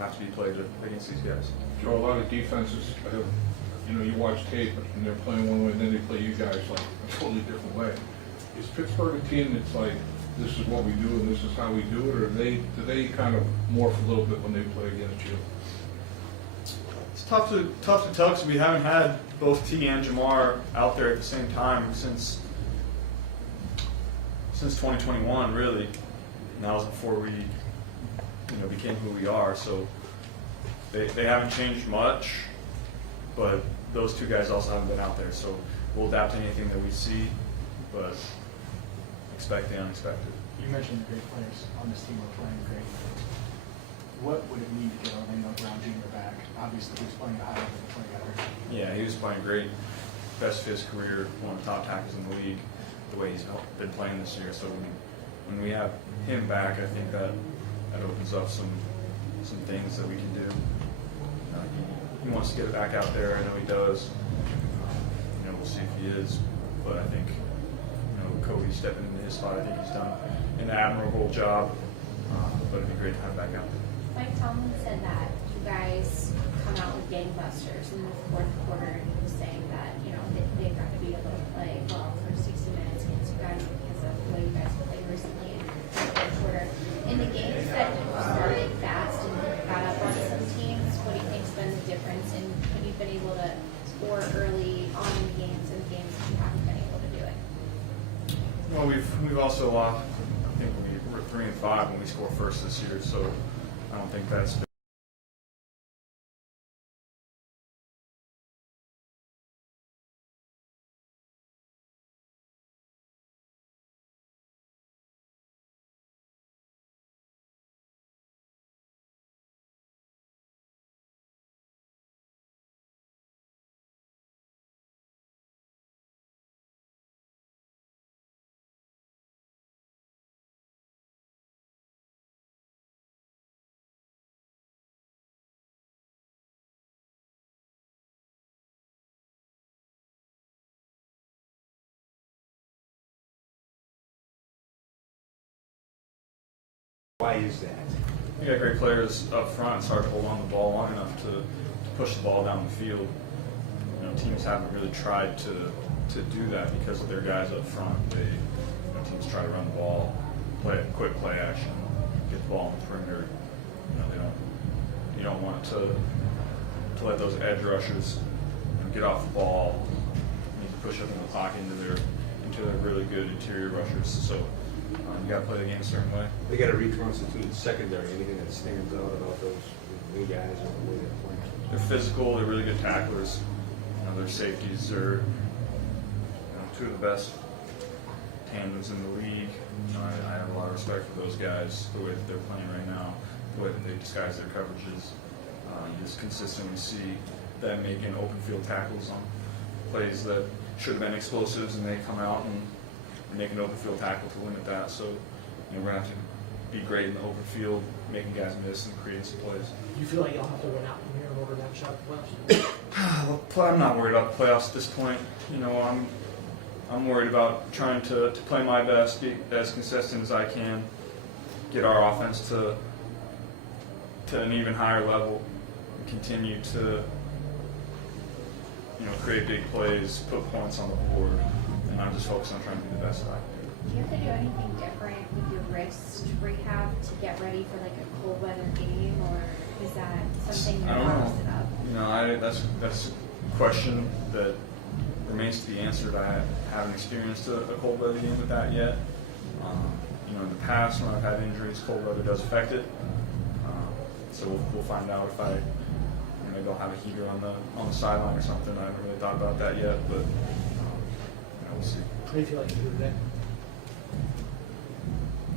have to be played against these guys. So a lot of defenses have, you watch tape and they're playing one way, and then they play you guys like a totally different way. Is Pittsburgh a team that's like, this is what we do and this is how we do it, or do they kind of morph a little bit when they play against you? It's tough to tell because we haven't had both T and Jamar out there at the same time since 2021, really. And that was before we, became who we are. So they haven't changed much, but those two guys also haven't been out there. So we'll adapt to anything that we see, but expect the unexpected. You mentioned the great players on this team are playing great. What would it mean to get Orlando Brown Jr. back? Obviously, he was playing at a high level before he got hurt. Yeah, he was playing great. Best of his career, one of the top tackles in the league, the way he's been playing this year. So when we have him back, I think that opens up some things that we can do. He wants to get it back out there. I know he does. We'll see if he is. But I think, Kobe stepping into his spot, I think he's done an admirable job. But it'd be great to have him back out there. Mike Tomlin said that you guys come out with gangbusters in the fourth quarter, and he was saying that, they've got to be able to play well for 60 minutes against you guys because of the way you guys played recently in the fourth quarter. In the games that you started fast and got up on some teams, what do you think's been the difference in when you've been able to score early on in games and games that you haven't been able to do it? Well, we've also lost. I think we were 3-5 when we scored first this year, so I don't think that's been. Why is that? We got great players up front. It's hard to hold on the ball long enough to push the ball down the field. Teams haven't really tried to do that because of their guys up front. Teams try to run the ball, play quick play action, get the ball on the perimeter. You don't want to let those edge rushers get off the ball. You need to push up in the pocket into their really good interior rushers. So you got to play the game a certain way. They got to reconstitute the secondary. Anything that stands out about those new guys or the way they're playing? They're physical. They're really good tacklers. Their safeties are two of the best tandems in the league. I have a lot of respect for those guys, the way that they're playing right now, the way that they disguise their coverages. You just consistently see them making open field tackles on plays that should have been explosives, and they come out and make an open field tackle to limit that. So we're going to have to be great in the open field, making guys miss and creating some plays. Do you feel like you'll have to win out from here in order to have a shot at the playoffs? Well, I'm not worried about the playoffs at this point. I'm worried about trying to play my best, be as consistent as I can, get our offense to an even higher level, and continue to create big plays, put points on the board, and I'm just focused on trying to be the best that I can do. Do you have to do anything different with your wrist rehab to get ready for like a cold weather game, or is that something you're opposite of? That's a question that remains to be answered. I haven't experienced a cold weather game with that yet. In the past when I've had injuries, cold weather does affect it. So we'll find out if maybe I'll have a heater on the sideline or something. I haven't really thought about that yet, but we'll see. How do you feel like you do today?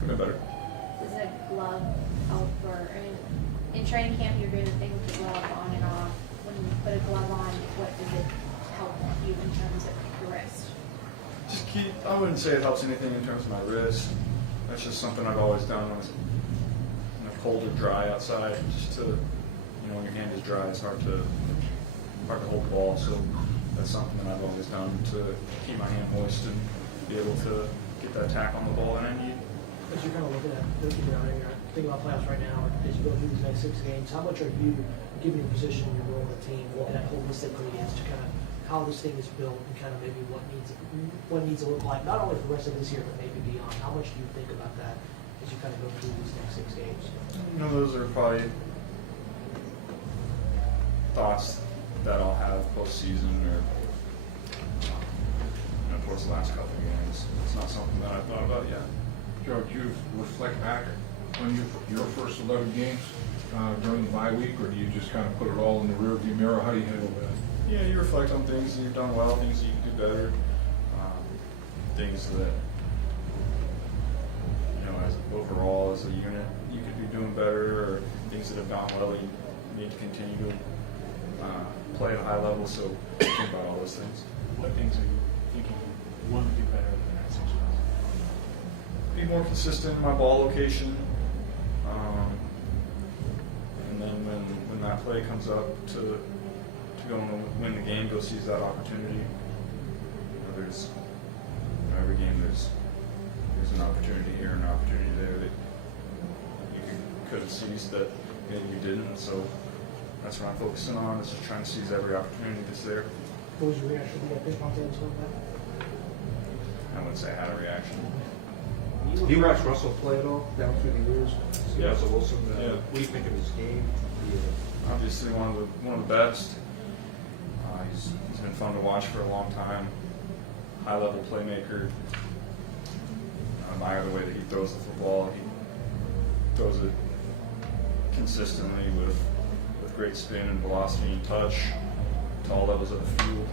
Could be better. Does a glove help, or in training camp you're doing the thing with the glove on and off? When you put a glove on, what does it help you in terms of your wrist? I wouldn't say it helps anything in terms of my wrist. That's just something I've always done when it's cold or dry outside. Just to, when your hand is dry, it's hard to hold the ball. So that's something that I've always done to keep my hand moist and be able to get that tack on the ball that I need. As you're kind of looking at your thinking about playoffs right now, as you go through these next 6 games, how much are you, given your position, your role in the team, looking at holistically as to kind of how this thing is built and kind of maybe what needs to look like, not only for the rest of this year, but maybe beyond? How much do you think about that as you kind of go through these next 6 games? You know, those are probably thoughts that I'll have postseason or of course the last couple of games. It's not something that I've thought about yet. Joe, do you reflect back on your first 11 games during the bye week, or do you just kind of put it all in the rearview mirror? How do you handle that? Yeah, you reflect on things that you've done well, things that you can do better, things that, you know, as overall as a unit you could be doing better, or things that have gone well that you need to continue to play at a high level. So think about all those things. What things are you thinking you want to do better over the next 6 months? Be more consistent in my ball location, and then when that play comes up to go and win the game, go seize that opportunity. You know, there's every game there's an opportunity here and an opportunity there that you could have seized that maybe you didn't. So that's what I'm focusing on, is just trying to seize every opportunity that's there. What was your reaction to that big contest on that? I wouldn't say I had a reaction. Do you watch Russell play at all down through the years? See Yeah. Russell Wilson, Yeah. what do you think of his game? Obviously one of the best. He's been fun to watch for a long time. High level playmaker. I admire the way that he throws the football. He throws it consistently with great spin and velocity and touch to all levels of the field.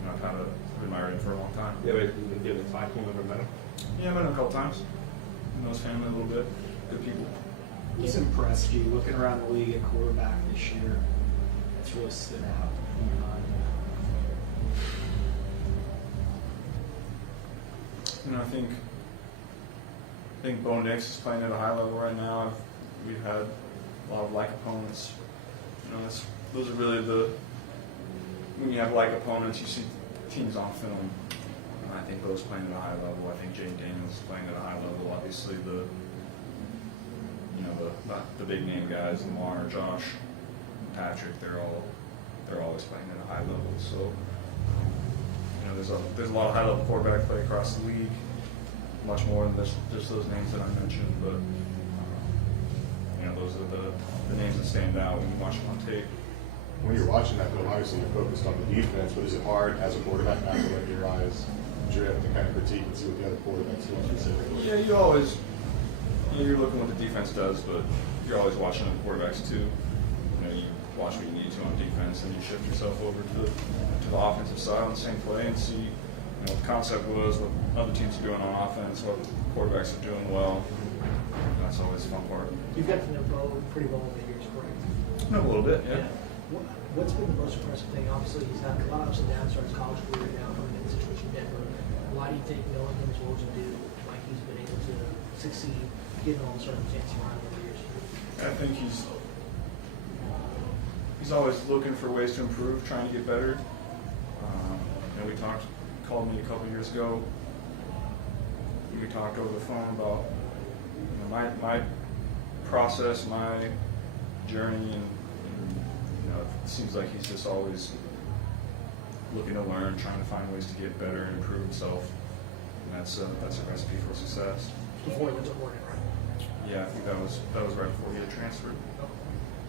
And I've admired him for a long time. Yeah, but you have a time you ever met him? Yeah, I met him a couple times. Know his family a little bit. Good people. What's impressed you looking around the league at quarterback this year? That's really stood out in your mind. You know, I think Bo Nix is playing at a high level right now. We've had a lot of like opponents. You know, those are really when you have like opponents, you see teams on film. And I think Bo's playing at a high level. I think Jane Daniels is playing at a high level. Obviously, the big name guys, Lamar, Josh, Patrick, they're always playing at a high level. So, you know, there's a lot of high level quarterback play across the league, much more than just those names that I mentioned. But you know, those are the names that stand out when you watch them on tape. When you're watching that film, obviously you're focused on the defense, but is it hard as a quarterback not to let your eyes drift to kind of critique and see what the other quarterback's doing specifically? Yeah, you're looking what the defense does, but you're always watching the quarterbacks too. You know, you watch what you need to on defense, and you shift yourself over to the offensive side on the same play and see, you know, what the concept was, what other teams are doing on offense, what quarterbacks are doing well. That's always the fun part. You've got to know Bo pretty well over the years, correct? No, a little bit, yeah. What's been the most impressive thing? Obviously, he's had a lot of ups and downs throughout his college career, now coming in the situation in Denver. Why do you think, knowing him as well as you do, like he's been able to succeed given all the circumstances around him over the years? I think he's always looking for ways to improve, trying to get better. You know, he called me a couple years ago. We talked over the phone about, you know, my process, my journey, and you know, it seems like he's just always looking to learn, trying to find ways to get better and improve himself. And that's a recipe for success. Before he went to Oregon, right? Yeah, I think that was right before he had transferred.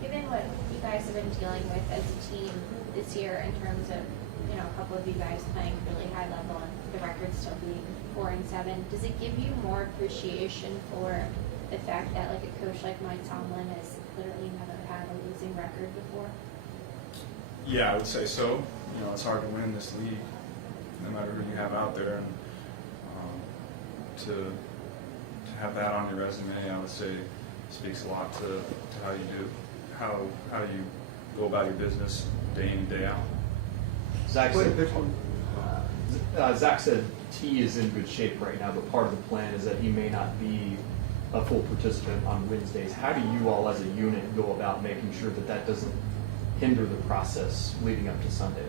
Given what you guys have been dealing with as a team this year in terms of, you know, a couple of you guys playing really high level and the record still being 4-7, does it give you more appreciation for the fact that like a coach like Mike Tomlin has literally never had a losing record before? Yeah, I would say so. You know, it's hard to win in this league, no matter who you have out there, and to have that on your resume, I would say, speaks a lot to how you do, how you go about your business day in and day out. Zach said T is in good shape right now, but part of the plan is that he may not be a full participant on Wednesdays. How do you all as a unit go about making sure that that doesn't hinder the process leading up to Sunday?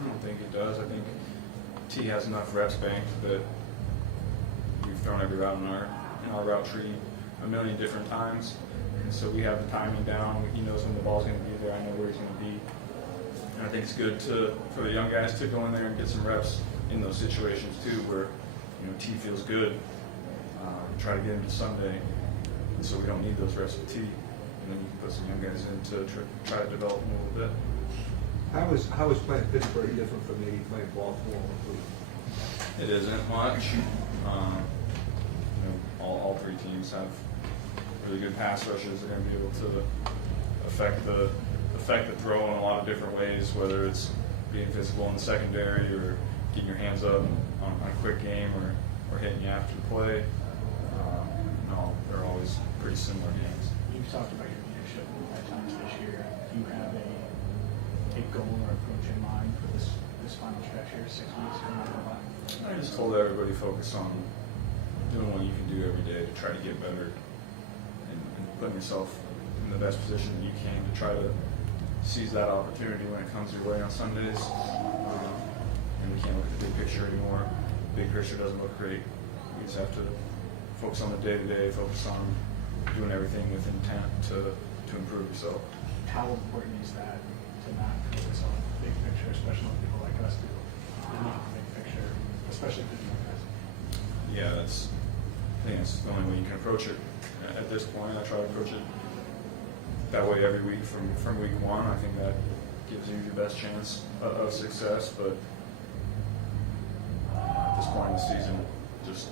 I don't think it does. I think T has enough reps banked that we've thrown every route in our route tree. a million different times. And so we have the timing down. He knows when the ball's going to be there. I know where he's going to be. And I think it's good for the young guys to go in there and get some reps in those situations too, where T feels good. Try to get him to Sunday, and so we don't need those reps with T. And then you can put some young guys in to try to develop them a little bit. How is playing Pittsburgh different from maybe playing Baltimore or Cleveland? It isn't much. All three teams have really good pass rushers. They're going to be able to affect the throw in a lot of different ways, whether it's being physical in the secondary or getting your hands up on a quick game or hitting you after the play. They're always pretty similar games. You've talked about your leadership at times this year. Do you have a goal or approach in mind for this final stretch here, 6 weeks from now? I just told everybody focus on doing what you can do every day to try to get better and putting yourself in the best position that you can to try to seize that opportunity when it comes your way on Sundays. And we can't look at the big picture anymore. The big picture doesn't look great. We just have to focus on the day-to-day, focus on doing everything with intent to improve yourself. How important is that to not focus on the big picture, especially when people like us do? Not the big picture, especially for the young guys. Yeah, I think that's the only way you can approach it. At this point, I try to approach it that way every week from week one. I think that gives you your best chance of success, but at this point in the season, just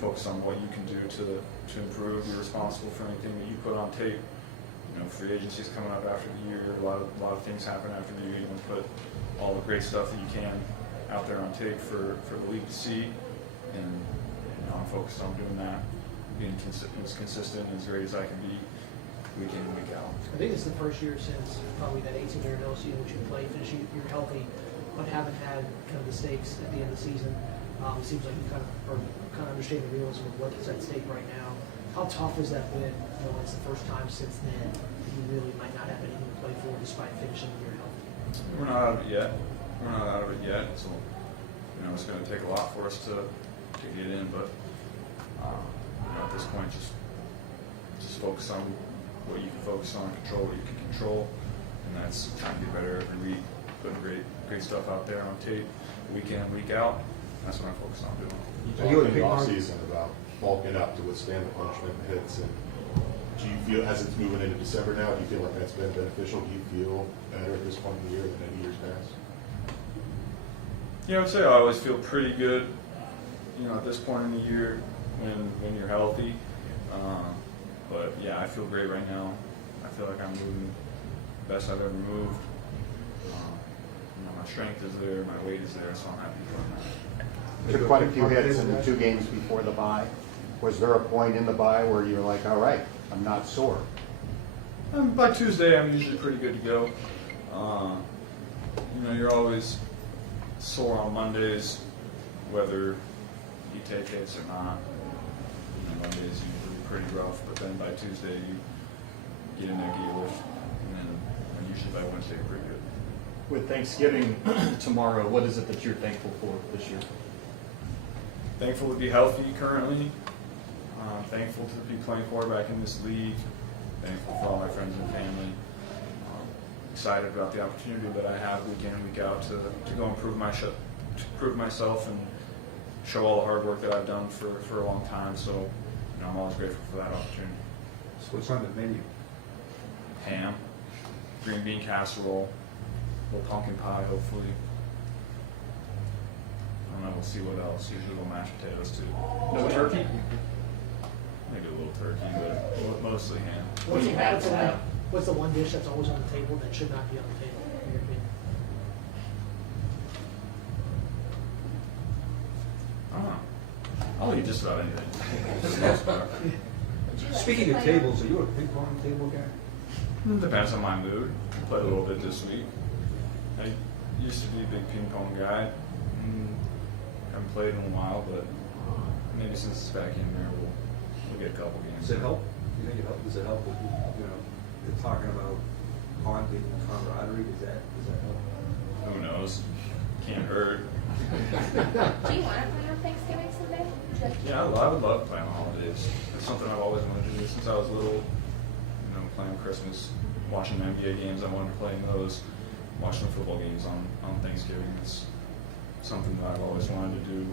focus on what you can do to improve. Be responsible for anything that you put on tape. Free agency's coming up after the year. A lot of things happen after the year. You want to put all the great stuff that you can out there on tape for the league to see, and I'm focused on doing that, being as consistent as great as I can be week in and week out. I think it's the first year since probably that 18-year no season which you played, finishing you're healthy, but haven't had kind of the stakes at the end of the season. It seems like you kind of understand the realism of what is at stake right now. How tough has that been? It's the first time since then that you really might not have anything to play for despite finishing the year healthy. We're not out of it yet. So it's going to take a lot for us to get in, but at this point, just focus on what you can focus on, control what you can control, and that's trying to get better every week, putting great stuff out there on tape, week in and week out. That's what I'm focused on doing. You talked in the offseason about bulking up to withstand the punishment and hits, and do you feel, as it's moving into December now, do you feel like that's been beneficial? Do you feel better at this point in the year than any years past? I would say I always feel pretty good, at this point in the year when you're healthy. But yeah, I feel great right now. I feel like I'm moving the best I've ever moved. My strength is there, my weight is there, so I'm happy doing that. Took quite a few hits in the 2 games before the bye. Was there a point in the bye where you were like, all right, I'm not sore? By Tuesday, I'm usually pretty good to go. You're always sore on Mondays, whether you take hits or not. Mondays usually pretty rough, but then by Tuesday you get in there, get your lift, and usually by Wednesday you're pretty good. With Thanksgiving tomorrow, what is it that you're thankful for this year? Thankful to be healthy currently. Thankful to be playing quarterback in this league. Thankful for all my friends and family. Excited about the opportunity that I have week in and week out to go improve myself and show all the hard work that I've done for a long time. So I'm always grateful for that opportunity. So what's on the menu? Ham, green bean casserole, a little pumpkin pie, hopefully. I don't know, we'll see what else. Usually little mashed potatoes too. No turkey? Maybe a little turkey, but mostly ham. What's the one dish that's always on the table that should not be on the table, in your opinion? I don't know. I'll eat just about anything. Speaking of tables, are you a ping pong table guy? It depends on my mood. I played a little bit this week. I used to be a big ping pong guy. Haven't played in a while, but maybe since it's back in there, we'll get a couple games. Does it help? You think it helps? Does it help with, you're talking about bonding and camaraderie? Does that help? Who knows? Can't hurt. Do you want to play on Thanksgiving Sunday? Yeah, I would love playing on holidays. It's something I've always wanted to do since I was little. You know, playing Christmas, watching NBA games, I wanted to play in those. Watching football games on Thanksgiving. It's something that I've always wanted to do.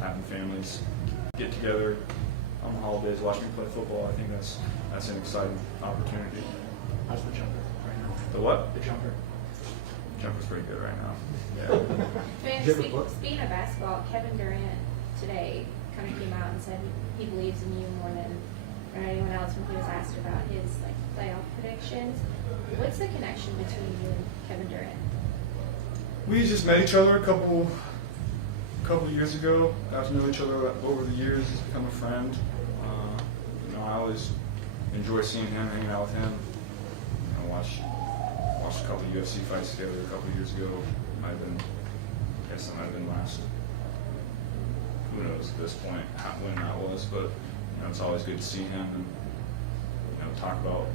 Having families get together on the holidays, watch me play football. I think that's an exciting opportunity. How's the jumper right now? The what? The jumper. Jumper's pretty good right now. Yeah. Man, Did you ever look? speaking of basketball, Kevin Durant today kind of came out and said he believes in you more than anyone else when he was asked about his like playoff predictions. What's the connection between you and Kevin Durant? We just met each other a couple years ago. Got to know each other over the years. He's become a friend. You know, I always enjoy seeing him, hanging out with him. You know, watched a couple of UFC fights together a couple of years ago. I guess that might have been last. Who knows at this point when that was, but you know, it's always good to see him and you know talk about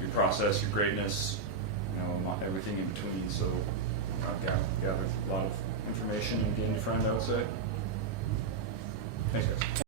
your process, your greatness, you know, everything in between. So I've gathered a lot of information and gained a friend, I would say. Thanks, guys.